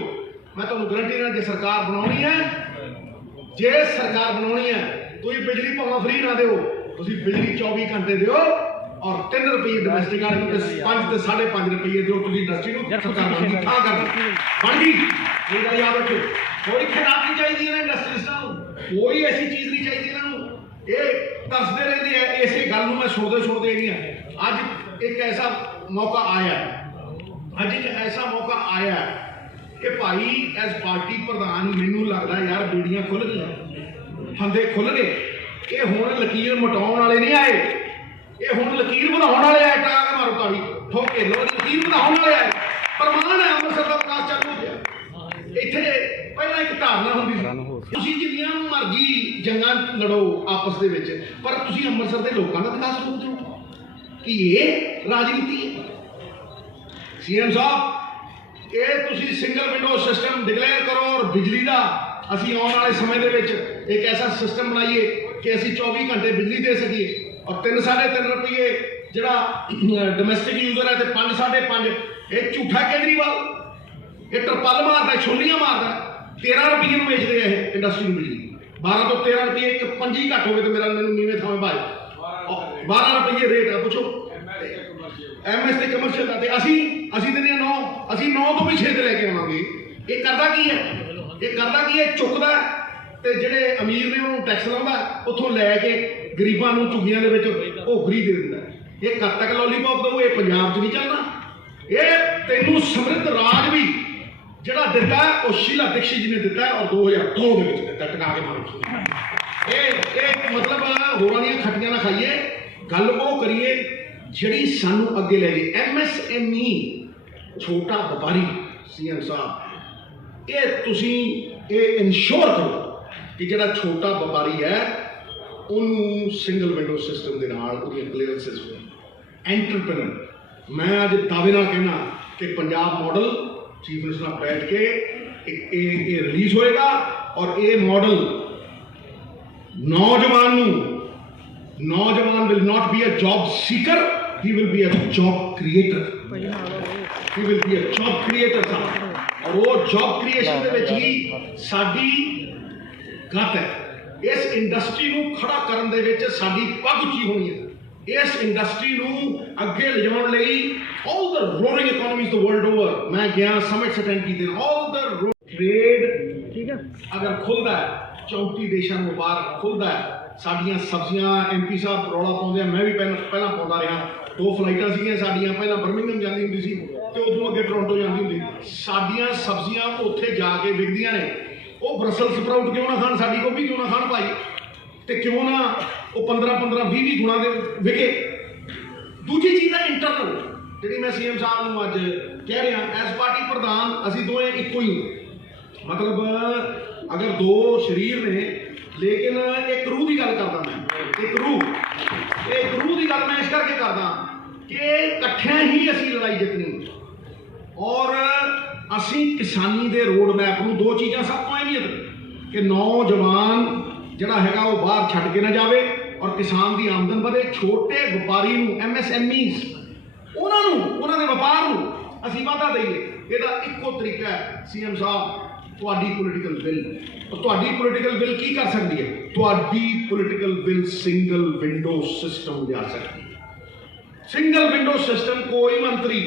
ਮੈਂ ਤੁਹਾਨੂੰ ਗਰੰਟੀ ਦੇਣਾ, ਜੇ ਸਰਕਾਰ ਬਣਾਉਣੀ ਹੈ, ਜੇ ਸਰਕਾਰ ਬਣਾਉਣੀ ਹੈ, ਤੁਸੀਂ ਬਿਜਲੀ ਭਾਵੇਂ ਫ੍ਰੀ ਨਾ ਦਿਓ, ਤੁਸੀਂ ਬਿਜਲੀ 24 ਘੰਟੇ ਦਿਓ ਔਰ 3 ਰੁਪਏ ਡੋਮੈਸਟਿਕ ਵਾਲੇ ਨੂੰ 5 ਤੇ 5.5 ਰੁਪਏ ਦਿਓ, ਤੁਸੀਂ ਇੰਡਸਟਰੀ ਨੂੰ ਸਰਕਾਰ ਬਣਦੀ ਥਾਂ ਕਰ ਬਣ ਗਈ। ਇਹ ਗੱਲ ਯਾਦ ਰੱਖਿਓ, ਕੋਈ ਖਰਾਬ ਨਹੀਂ ਚਾਹੀਦੀ ਇਹਨਾਂ ਇੰਡਸਟਰੀਸਟਾਂ ਨੂੰ, ਕੋਈ ਐਸੀ ਚੀਜ਼ ਨਹੀਂ ਚਾਹੀਦੀ ਇਹਨਾਂ ਨੂੰ। ਇਹ ਦੱਸਦੇ ਰਹਿੰਦੇ ਆ ਇਸੇ ਗੱਲ ਨੂੰ। ਮੈਂ ਸੁਣਦੇ ਨਹੀਂ ਆ। ਅੱਜ ਇੱਕ ਐਸਾ ਮੌਕਾ ਆਇਆ ਕਿ ਭਾਈ ਐਸ ਪਾਰਟੀ ਪ੍ਰਧਾਨ ਮੈਨੂੰ ਲੱਗਦਾ ਯਾਰ ਬੀੜੀਆਂ ਖੁੱਲ ਗਈਆਂ, ਫੰਦੇ ਖੁੱਲ ਗਏ। ਇਹ ਹੁਣ ਲਕੀਰ ਮਟਾਉਣ ਵਾਲੇ ਨਹੀਂ ਆਏ, ਇਹ ਹੁਣ ਲਕੀਰ ਵਧਾਉਣ ਵਾਲੇ ਆਏ। ਟਾਂਗ ਮਾਰੋ ਤਾੜੀ ਠੋਕ ਕੇ ਲੋ, ਲਕੀਰ ਵਧਾਉਣ ਵਾਲੇ ਆਏ। ਪ੍ਰਮਾਣ ਹੈ ਅੰਮ੍ਰਿਤਸਰ ਦਾ ਵਿਕਾਸ ਚਾਲੂ ਹੋ ਗਿਆ। ਇੱਥੇ ਪਹਿਲਾਂ ਇੱਕ ਧਾਰਨਾ ਹੁੰਦੀ ਸੀ, ਤੁਸੀਂ ਜਿੰਨੀਆਂ ਮਰਜ਼ੀ ਜੰਗਾਂ ਲੜੋ ਆਪਸ ਦੇ ਵਿੱਚ, ਪਰ ਤੁਸੀਂ ਅੰਮ੍ਰਿਤਸਰ ਦੇ ਲੋਕਾਂ ਦਾ ਵਿਕਾਸ ਰੋਕਦੇ ਹੋ। ਕਿ ਇਹ ਰਾਜਨੀਤੀ ਹੈ? ਸੀਐਮ ਸਾਹਿਬ, ਇਹ ਤੁਸੀਂ ਸਿੰਗਲ ਵਿੰਡੋ ਸਿਸਟਮ ਡਿਕਲੇਅਰ ਕਰੋ ਔਰ ਬਿਜਲੀ ਦਾ ਅਸੀਂ ਆਉਣ ਵਾਲੇ ਸਮੇਂ ਦੇ ਵਿੱਚ ਇੱਕ ਐਸਾ ਸਿਸਟਮ ਬਣਾਈਏ ਕਿ ਅਸੀਂ 24 ਘੰਟੇ ਬਿਜਲੀ ਦੇ ਸਕੀਏ ਔਰ 3-3.5 ਰੁਪਏ ਜਿਹੜਾ ਡੋਮੈਸਟਿਕ ਯੂਜ਼ਰ ਹੈ ਤੇ 5-5.5। ਇਹ ਝੂਠਾ ਕੇਜਰੀਵਾਲ, ਇਹ ਟਰਪਲ ਮਾਰਦਾ, ਛੋਲੀਆਂ ਮਾਰਦਾ। 13 ਰੁਪਏ ਨੂੰ ਵੇਚਦੇ ਆ ਇਹ ਇੰਡਸਟਰੀ ਨੂੰ ਬਿਜਲੀ। 12 ਤੋਂ 13 ਰੁਪਏ, ਇੱਕ ਪੰਜੀ ਘੱਟ ਹੋਵੇ ਤੇ ਮੈਨੂੰ ਨੀਵੇਂ ਥਾਵੇਂ ਭਾਈ 12 ਰੁਪਏ ਰੇਟ ਆ। ਪੁੱਛੋ ਐਮਐਸ ਤੇ ਕਮਰਸ਼ੀਅਲ ਦਾ, ਤੇ ਅਸੀਂ ਦਿੰਦੇ 9, ਅਸੀਂ 9 ਤੋਂ ਵੀ 6 ਤੇ ਲੈ ਕੇ ਆਵਾਂਗੇ। ਇਹ ਕਰਦਾ ਕੀ ਹੈ? ਚੁੱਕਦਾ ਤੇ ਜਿਹੜੇ ਅਮੀਰ ਨੇ ਉਹਨੂੰ ਟੈਕਸ ਲਾਉਂਦਾ, ਉੱਥੋਂ ਲੈ ਕੇ ਗਰੀਬਾਂ ਨੂੰ ਝੁੱਗੀਆਂ ਦੇ ਵਿੱਚ ਘੋਗਰੀ ਦੇ ਦਿੰਦਾ। ਇਹ ਕਦ ਤੱਕ ਲੋਲੀਪੌਪ ਦਊ? ਇਹ ਪੰਜਾਬ 'ਚ ਨਹੀਂ ਚੱਲਣਾ। ਇਹ ਤੈਨੂੰ ਸਮਰਿੱਧ ਰਾਜ ਵੀ ਜਿਹੜਾ ਦਿੱਤਾ ਉਹ ਸ਼ੀਲਾ ਦੀਕਸ਼ਿਤ ਜੀ ਨੇ ਦਿੱਤਾ ਔਰ 2002 ਦੇ ਵਿੱਚ ਦਿੱਤਾ। ਟਕਾ ਕੇ ਮਾਰੋ। ਇਹ ਮਤਲਬ ਹੋਰਾਂ ਦੀਆਂ ਖੱਟੀਆਂ ਨਾ ਖਾਈਏ, ਗੱਲ ਉਹ ਕਰੀਏ ਜਿਹੜੀ ਸਾਨੂੰ ਅੱਗੇ ਲੈ ਜੇ। MSME ਛੋਟਾ ਵਪਾਰੀ, ਸੀਐਮ ਸਾਹਿਬ, ਇਹ ਤੁਸੀਂ ਇਹ ਇਨਸ਼ੋਰ ਕਰੋ ਕਿ ਜਿਹੜਾ ਛੋਟਾ ਵਪਾਰੀ ਹੈ ਉਹਨੂੰ ਸਿੰਗਲ ਵਿੰਡੋ ਸਿਸਟਮ ਦੇ ਨਾਲ ਉਹਦੀਆਂ ਕਲੀਅਰੈਂਸਿਸ ਹੋਣ। ਐਂਟਰਪ੍ਰੈਨਰ, ਮੈਂ ਅੱਜ ਦਾਅਵੇ ਨਾਲ ਕਹਿਣਾ ਕਿ ਪੰਜਾਬ ਮਾਡਲ ਚੀਫ ਮਿਨਿਸਟਰ ਨਾਲ ਬੈਠ ਕੇ ਇਹ ਰਿਲੀਜ਼ ਹੋਏਗਾ ਔਰ ਇਹ ਮਾਡਲ ਨੌਜਵਾਨ will not be a job seeker, he will be a job creator. He will be a job creator ਸਾਹਿਬ। ਔਰ ਉਹ ਜੌਬ ਕ੍ਰੀਏਸ਼ਨ ਦੇ ਵਿੱਚ ਹੀ ਸਾਡੀ ਗੱਤ ਹੈ। ਇਸ ਇੰਡਸਟਰੀ ਨੂੰ ਖੜਾ ਕਰਨ ਦੇ ਵਿੱਚ ਸਾਡੀ ਪੱਗ ਉੱਚੀ ਹੋਣੀ ਹੈ। ਇਸ ਇੰਡਸਟਰੀ ਨੂੰ ਅੱਗੇ ਲਿਜਾਉਣ ਲਈ all the roaring economies the world over, ਮੈਂ ਗਿਆ ਸਮਿਟਸ ਅਟੈਂਡ ਕੀਤੇ, all the trade ਠੀਕ ਹੈ ਅਗਰ ਖੁੱਲਦਾ ਹੈ, 34 ਦੇਸ਼ਾਂ ਨੂੰ ਵਪਾਰ ਖੁੱਲਦਾ ਹੈ। ਸਾਡੀਆਂ ਸਬਜ਼ੀਆਂ MP ਸਾਹਿਬ ਰੌਲਾ ਪਾਉਂਦੇ ਆ, ਮੈਂ ਵੀ ਪਹਿਲਾਂ ਪਾਉਂਦਾ ਰਿਹਾ। 2 ਫਲਾਈਟਾਂ ਸੀਗੀਆਂ ਸਾਡੀਆਂ, ਪਹਿਲਾਂ ਬਰਮਿੰਘਮ ਜਾਂਦੀ ਹੁੰਦੀ ਸੀ ਤੇ ਉਦੋਂ ਅੱਗੇ ਟੋਰਾਂਟੋ ਜਾਂਦੀ ਹੁੰਦੀ। ਸਾਡੀਆਂ ਸਬਜ਼ੀਆਂ ਉੱਥੇ ਜਾ ਕੇ ਵਿਕਦੀਆਂ ਨੇ। ਉਹ ਬਰਸਲ ਸਪਰਾਊਟ ਕਿਉਂ ਨਾ ਖਾਣ, ਸਾਡੀ ਗੋਭੀ ਕਿਉਂ ਨਾ ਖਾਣ ਭਾਈ, ਤੇ ਕਿਉਂ ਨਾ ਉਹ 15-15, 20 ਗੁਣਾ ਦੇ ਵਿਕੇ। ਦੂਜੀ ਚੀਜ਼ ਹੈ ਇੰਟਰਨਲ, ਜਿਹੜੀ ਮੈਂ ਸੀਐਮ ਸਾਹਿਬ ਨੂੰ ਅੱਜ ਕਹਿ ਰਿਹਾ ਐਸ ਪਾਰਟੀ ਪ੍ਰਧਾਨ, ਅਸੀਂ ਦੋਵੇਂ ਇੱਕੋ ਹੀ। ਮਤਲਬ ਅਗਰ 2 ਸਰੀਰ ਨੇ ਲੇਕਿਨ ਇੱਕ ਰੂਹ ਦੀ ਗੱਲ ਕਰਦਾ ਮੈਂ। ਇੱਕ ਰੂਹ ਦੀ ਗੱਲ ਮੈਂ ਇਸ ਕਰਕੇ ਕਰਦਾ ਕਿ ਇਕੱਠਿਆਂ ਹੀ ਅਸੀਂ ਲੜਾਈ ਜਿੱਤਣੀ। ਔਰ ਅਸੀਂ ਕਿਸਾਨੀ ਦੇ ਰੋਡ ਮੈਪ ਨੂੰ 2 ਚੀਜ਼ਾਂ ਸਭ ਤੋਂ ਅਹਿਮੀਅਤ ਕਿ ਨੌਜਵਾਨ ਜਿਹੜਾ ਹੈਗਾ ਉਹ ਬਾਹਰ ਛੱਡ ਕੇ ਨਾ ਜਾਵੇ ਔਰ ਕਿਸਾਨ ਦੀ ਆਮਦਨ ਵਧੇ। ਛੋਟੇ ਵਪਾਰੀ ਨੂੰ MSMEs ਉਹਨਾਂ ਦੇ ਵਪਾਰ ਨੂੰ ਅਸੀਂ ਵਾਧਾ ਦਈਏ। ਇਹਦਾ ਇੱਕੋ ਤਰੀਕਾ ਹੈ ਸੀਐਮ ਸਾਹਿਬ, ਤੁਹਾਡੀ ਪੋਲੀਟੀਕਲ ਵਿਲ। ਤੁਹਾਡੀ ਪੋਲੀਟੀਕਲ ਵਿਲ ਕੀ ਕਰ ਸਕਦੀ ਹੈ? ਤੁਹਾਡੀ political will single window system ਲਿਆ ਸਕਦੀ ਹੈ। ਸਿੰਗਲ ਵਿੰਡੋ ਸਿਸਟਮ, ਕੋਈ ਮੰਤਰੀ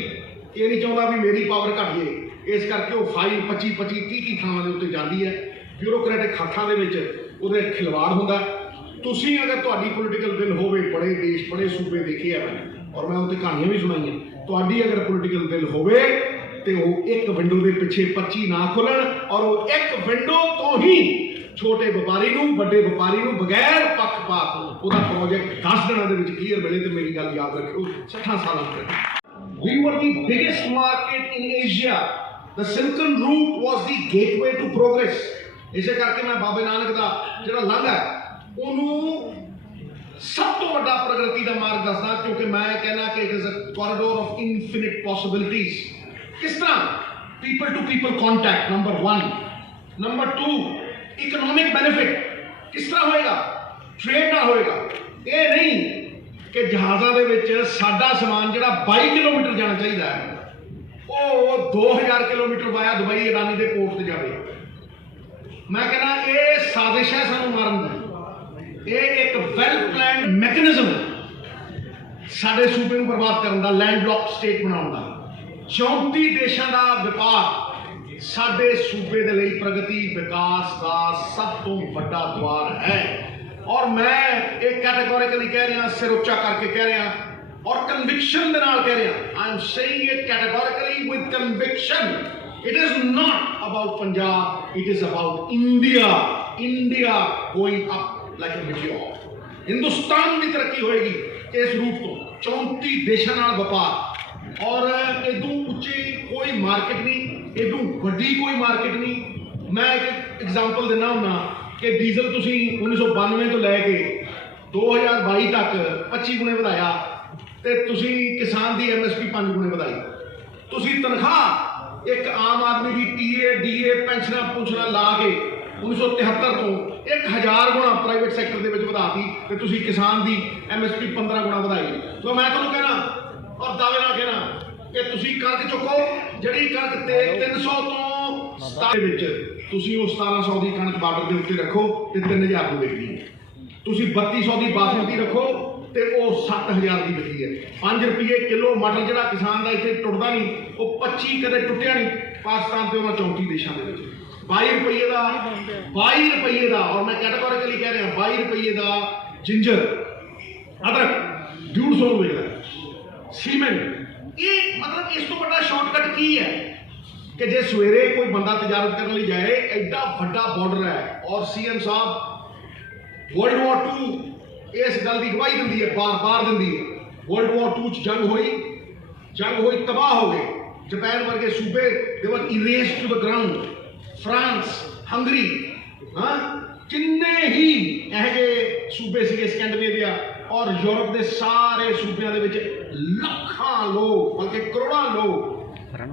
ਇਹ ਨਹੀਂ ਚਾਹੁੰਦਾ ਵੀ ਮੇਰੀ ਪਾਵਰ ਘਟ ਜੇ, ਇਸ ਕਰਕੇ ਉਹ ਫਾਈਲ 25-25, 30 ਥਾਵਾਂ ਦੇ ਉੱਤੇ ਜਾਂਦੀ ਹੈ। ਬਿਊਰੋਕਰੈਟਿਕ ਹੱਥਾਂ ਦੇ ਵਿੱਚ ਉਹਦੇ ਖਿਲਵਾੜ ਹੁੰਦਾ। ਤੁਸੀਂ ਅਗਰ ਤੁਹਾਡੀ ਪੋਲੀਟੀਕਲ ਵਿਲ ਹੋਵੇ, ਬੜੇ ਦੇਸ਼ ਬੜੇ ਸੂਬੇ ਦੇਖੇ ਆ ਔਰ ਮੈਂ ਉੱਥੇ ਕਹਾਣੀਆਂ ਵੀ ਸੁਣਾਈਆਂ, ਤੁਹਾਡੀ ਅਗਰ ਪੋਲੀਟੀਕਲ ਵਿਲ ਹੋਵੇ ਤੇ ਉਹ ਇੱਕ ਵਿੰਡੋ ਦੇ ਪਿੱਛੇ 25 ਨਾ ਖੁੱਲਣ ਔਰ ਉਹ ਇੱਕ ਵਿੰਡੋ ਤੋਂ ਹੀ ਛੋਟੇ ਵਪਾਰੀ ਨੂੰ, ਵੱਡੇ ਵਪਾਰੀ ਨੂੰ ਬਗੈਰ ਪੱਖਪਾਤ ਉਹਦਾ ਪ੍ਰੋਜੈਕਟ 10 ਦਿਨਾਂ ਦੇ ਵਿੱਚ ਕਲੀਅਰ ਮਿਲੇ। ਤੇ ਮੇਰੀ ਗੱਲ ਯਾਦ ਰੱਖਿਓ, 60 ਸਾਲਾਂ ਤੱਕ we were the biggest market in Asia. The Silken Route was the gateway to progress. ਇਸੇ ਕਰਕੇ ਮੈਂ ਬਾਬੇ ਨਾਨਕ ਦਾ ਜਿਹੜਾ ਲਾਂਘਾ ਉਹਨੂੰ ਸਭ ਤੋਂ ਵੱਡਾ ਪ੍ਰਗਤੀ ਦਾ ਮਾਰਗ ਦੱਸਦਾ, ਕਿਉਂਕਿ ਮੈਂ ਕਹਿੰਦਾ ਕਿ it is a corridor of infinite possibilities. ਕਿਸ ਤਰ੍ਹਾਂ? people to people contact, number 1. number 2, economic benefit ਕਿਸ ਤਰ੍ਹਾਂ ਹੋਏਗਾ? ਟ੍ਰੇਡ ਨਾਲ ਹੋਏਗਾ। ਇਹ ਨਹੀਂ ਕਿ ਜਹਾਜ਼ਾਂ ਦੇ ਵਿੱਚ ਸਾਡਾ ਸਮਾਨ ਜਿਹੜਾ 22 ਕਿਲੋਮੀਟਰ ਜਾਣਾ ਚਾਹੀਦਾ ਹੈ ਉਹ 2000 ਕਿਲੋਮੀਟਰ ਵਾਇਆ ਦੁਬਈ ਅਡਾਨੀ ਦੇ ਪੋਰਟ ਤੇ ਜਾਵੇ। ਮੈਂ ਕਹਿੰਦਾ ਇਹ ਸਾਜ਼ਿਸ਼ ਹੈ ਸਾਨੂੰ ਮਾਰਨ ਦੀ। ਇਹ ਇੱਕ ਵੈਲ ਪਲਾਨਡ ਮੈਕੈਨਿਜ਼ਮ ਸਾਡੇ ਸੂਬੇ ਨੂੰ ਬਰਬਾਦ ਕਰਨ ਦਾ, ਲੈਂਡ ਲੌਕਡ ਸਟੇਟ ਬਣਾਉਣ ਦਾ। 34 ਦੇਸ਼ਾਂ ਦਾ ਵਪਾਰ ਸਾਡੇ ਸੂਬੇ ਦੇ ਲਈ ਪ੍ਰਗਤੀ ਵਿਕਾਸ ਦਾ ਸਭ ਤੋਂ ਵੱਡਾ ਦੁਆਰ ਹੈ और मैं एक कैटेगोरिकली कह रहा, सिर उच्चा करके कह रहा और कन्विक्शन दे नाल कह रहा। I am saying it categorically with conviction. It is not about Punjab, it is about India. India going up like a meteor. Hindustan की तरक्की होएगी इस रूप तो 34 देशों नाल व्यापार, और इदू उच्ची कोई मार्केट नहीं, इदू वड्डी कोई मार्केट नहीं। मैं एक एग्जाम्पल देना हुन्ना कि डीजल तुसी 1992 तो लैके 2022 तक 25 गुणे वधाया, ते तुसी किसान की MSP 5 गुणे वधाई। तुसी तनख्वाह एक आम आदमी की टीए डीए पेंशना पुंशना ला के 1973 तो 1000 गुणा प्राइवेट सैक्टर के वधाती, ते तुसी किसान की MSP 15 गुणा वधाई। तो मैं तुहानूं कहना और दावे नाल कहना कि तुसी कणक चुको, जिहड़ी कणक ते 300 तो 1700 की कणक बार्डर के उत्ते रखो तो 3000 की विकदी है। तुसी 3200 की बासमती रखो तो वह 7000 की विकदी है। 5 रुपये किलो मटर जिहड़ा किसान का इतने टुटदा नहीं, वो 25 कदे टुटिया नहीं पाकिस्तान से उन्होंने 34 देशों के 22 रुपये का 22 रुपये का, और मैं कैटेगोरिकली कह रहा 22 रुपये का जिंजर अदरक 150 रुपये सीमेंट। ये मतलब इस तो बड़ा शॉर्टकट की है कि जे सवेरे कोई बंदा तजारत करने लिए जाए, एडा बड़ा बॉर्डर है, और CM साहब वर्ल्ड वॉर 2 इस गल की गवाही दिंदी है, बार बार दिंदी है। वर्ल्ड वॉर 2 जंग हुई तबाह हो गए। जापान वर्गे सूबे they were erased to the ground. France, Hungary, हाँ किन्ने ही ऐसे सूबे सीगे स्कैंडिनेविया और यूरोप के सारे सूबे लाखां लोग बल्कि करोड़ों लोग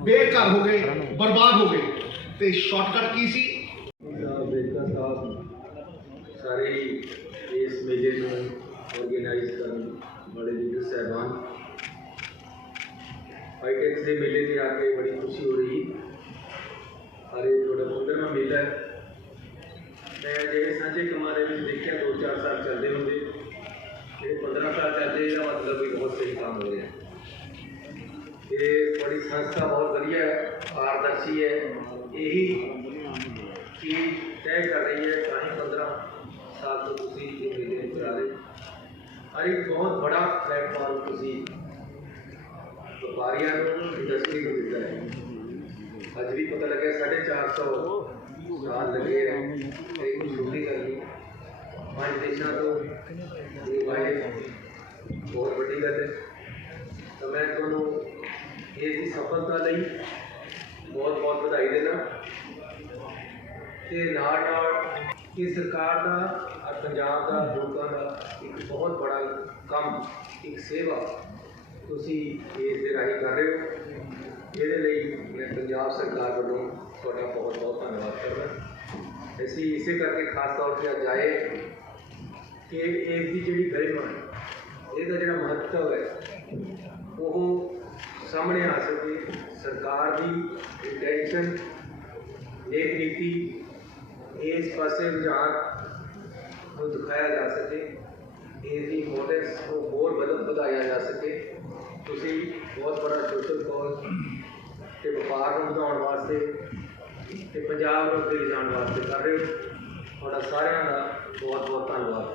बेघर हो गए, बर्बाद हो गए। तो शॉर्टकट की सी सारे इस मेले में ऑर्गेनाइज करने बड़े लीडर साहबान हाईटेक्स के मेले से आके बड़ी खुशी हो रही। अरे थोड़ा 15वां मेला है। मैं जो सांझे कमारे में देखा 2-4 साल चलते होंगे, 15 साल चलते, इसका मतलब भी बहुत सही काम हो रहा है। ये बड़ी संस्था बहुत बढ़िया है, पारदर्शी है, यही चीज़ तय कर रही है। कहीं 15 साल तो तुसी ये मेले करा रहे, और एक बहुत बड़ा प्लेटफॉर्म तुसी व्यापारियों इंडस्ट्री को दिता है। अज भी पता लगे 450 साल लगे एक छुट्टी करनी 5 देशों तो ये भाई बहुत बड़ी गल है। तो मैं थोनों इसकी सफलता लई बहुत बहुत बधाई देना, ते नाल कि सरकार का और पंजाब का लोगों का एक बहुत बड़ा काम, एक सेवा तुसी इस दे राही कर रहे हो। ये मैं पंजाब सरकार वालों थोड़ा बहुत बहुत धन्यवाद करना। ऐसी इसे करके खास तौर पर अज आए कि इसकी जी गरिमा है, इसका जो महत्व है वो सामने आ सके। सरकार की इंटेंशन नेक नीति इस पासे रुझान को दिखाया जा सके, इसकी इंपोर्टेंस को होर बढ़ाया जा सके। तुसी बहुत बड़ा सोशल कॉज के व्यापार को बढ़ाने वास्ते ते पंजाब को अगे ले जाने वास्ते कर रहे हो। थोड़ा सारिਆਂ का बहुत बहुत धन्यवाद।